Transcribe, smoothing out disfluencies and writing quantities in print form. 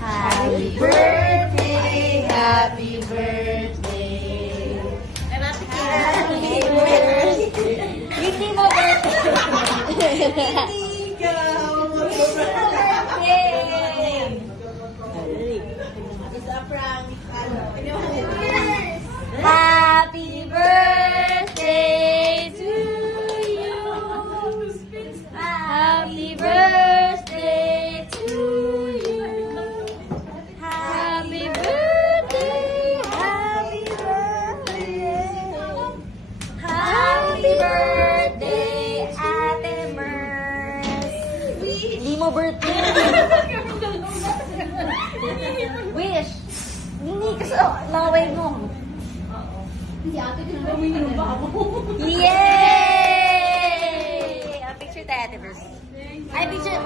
Happy birthday, happy birthday. Happy birthday. Hindi mo birthday. Happy birthday to you. Happy birthday to you. Happy birthday. Happy birthday. Happy birthday, Ate Mers. Hindi mo birthday. Wish. Hindi kasi laway mo. Si ate, umiinom ba ako? Yay! Picture tayo, Ate Mers. Ay, picture.